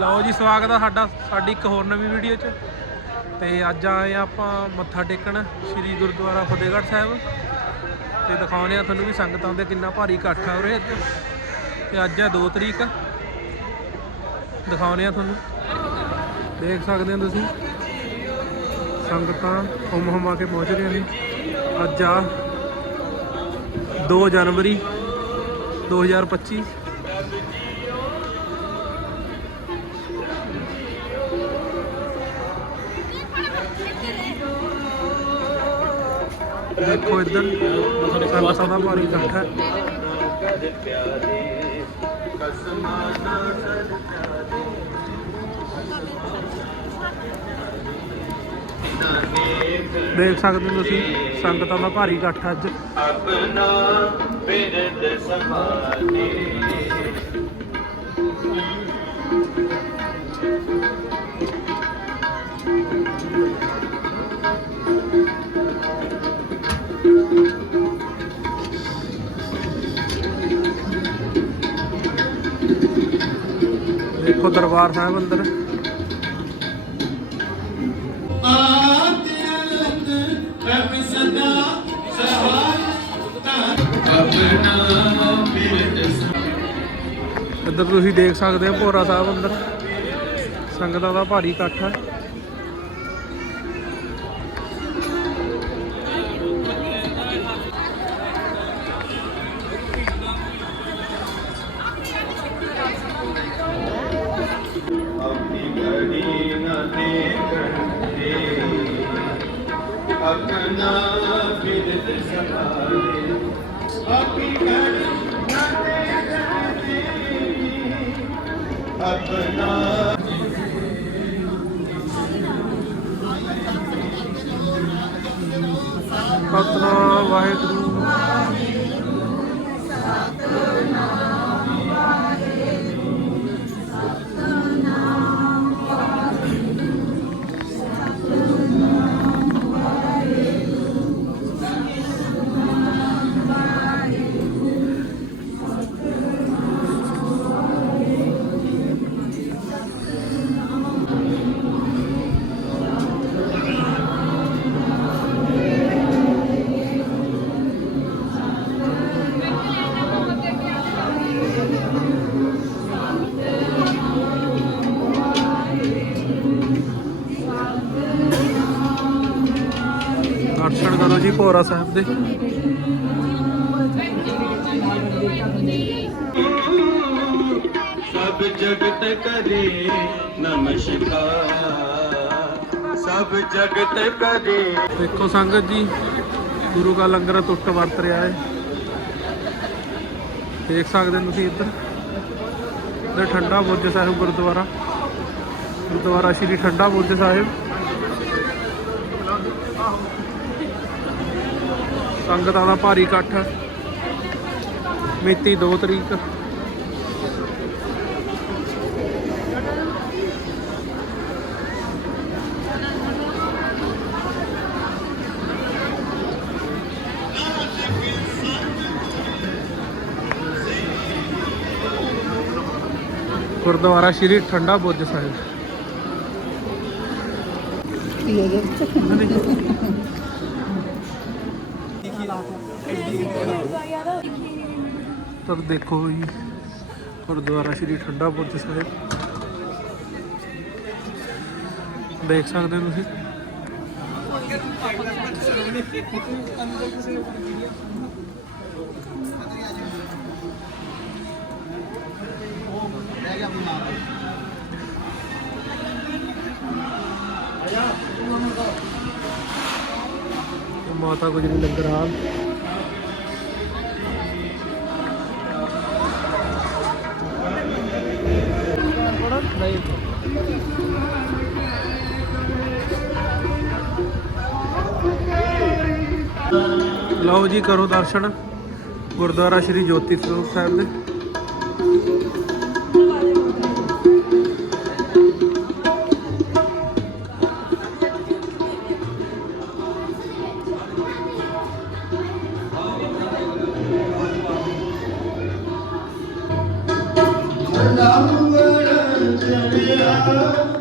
ਲਓ ਜੀ, ਸਵਾਗਤ ਆ ਸਾਡਾ, ਸਾਡੀ ਇੱਕ ਹੋਰ ਨਵੀਂ ਵੀਡੀਓ 'ਚ। ਤੇ ਅੱਜ ਆਏ ਆ ਆਪਾਂ ਮੱਥਾ ਟੇਕਣ, ਸ੍ਰੀ ਗੁਰਦੁਆਰਾ ਫਤਿਹਗੜ੍ਹ ਸਾਹਿਬ। ਤੇ ਦਿਖਾਉਂਦੇ ਆ ਤੁਹਾਨੂੰ ਵੀ ਸੰਗਤਾਂ ਦੇ ਕਿੰਨਾ ਭਾਰੀ ਇਕੱਠ ਆ ਉਰੇ ਅੱਜ। ਤੇ ਅੱਜ ਆ 2 ਤਰੀਕ। ਦਿਖਾਉਂਦੇ ਆ ਤੁਹਾਨੂੰ। ਦੇਖ ਸਕਦੇ ਹੋ ਤੁਸੀਂ? ਸੰਗਤਾਂ ਹੁਮ ਹੁਮਾ ਕੇ ਪਹੁੰਚ ਰਹੀਆਂ ਨੇ। ਅੱਜ ਆ 2 ਜਨਵਰੀ 2025 ਦੇਖੋ ਇੱਧਰ। ਸੰਗਤਾਂ ਦਾ ਭਾਰੀ ਇਕੱਠ ਹੈ। ਦੇਖ ਸਕਦੇ ਹੋ ਤੁਸੀਂ, ਸੰਗਤਾਂ ਦਾ ਭਾਰੀ ਇਕੱਠ ਅੱਜ। ਆਪਣਾ ਬਿਰਦ ਸਮਾਨੇ ਦੇਖੋ ਦਰਬਾਰ ਸਾਹਿਬ ਅੰਦਰ। ਇੱਧਰ ਤੁਸੀਂ ਦੇਖ ਸਕਦੇ ਹੋ ਭੋਰਾ ਸਾਹਿਬ ਅੰਦਰ। ਸੰਗਤਾਂ ਦਾ ਭਾਰੀ ਇਕੱਠ ਹੈ। ਆਪਣਾ ਬਿਰਦ ਸਮਾਨੇ ਆਪਣੀ ਘੜੀ ਨਾ ਦੇਖਣ ਆਪਣਾ ਸਤਨਾਮ ਵਾਹਿਗੁਰੂ। ਦਰਸ਼ਨ ਕਰੋ ਜੀ ਭੋਰਾ ਸਾਹਿਬ ਦੇ। ਸਭ ਜਗਤ ਕਰੇ ਨਮਸਕਾਰ। ਸਭ ਜਗਤ ਕਰੇ। ਦੇਖੋ ਸੰਗਤ ਜੀ ਗੁਰੂ ਦਾ ਲੰਗਰ ਟੁੱਟ ਵਰਤ ਰਿਹਾ ਹੈ। ਦੇਖ ਸਕਦੇ ਹੋ ਤੁਸੀਂ ਇੱਧਰ? ਇੱਧਰ ਠੰਡਾ ਬੁਰਜ ਸਾਹਿਬ ਗੁਰਦੁਆਰਾ। ਗੁਰਦੁਆਰਾ ਸ਼੍ਰੀ ਠੰਡਾ ਬੁਰਜ ਸਾਹਿਬ। ਸੰਗਤਾਂ ਦਾ ਭਾਰੀ ਇਕੱਠ। ਮਿਤੀ 2 ਤਰੀਕ। ਗੁਰਦੁਆਰਾ ਸ਼੍ਰੀ ਠੰਡਾ ਬੁਰਜ ਸਾਹਿਬ। ਤਰ ਦੇਖੋ ਜੀ ਗੁਰਦੁਆਰਾ ਸ਼੍ਰੀ ਠੰਡਾ ਬੁਰਜ ਸਾਹਿਬ ਦੇਖ ਸਕਦੇ ਹੋ ਤੁਸੀਂ ਮਾਤਾ ਗੁਜਰੀ ਲੰਗਰ ਹਾਲ। ਲਓ ਜੀ ਕਰੋ ਦਰਸ਼ਨ। ਗੁਰਦੁਆਰਾ ਸ਼੍ਰੀ ਜੋਤੀ ਸਰੂਪ ਸਾਹਿਬ ਦੇ। Thank you.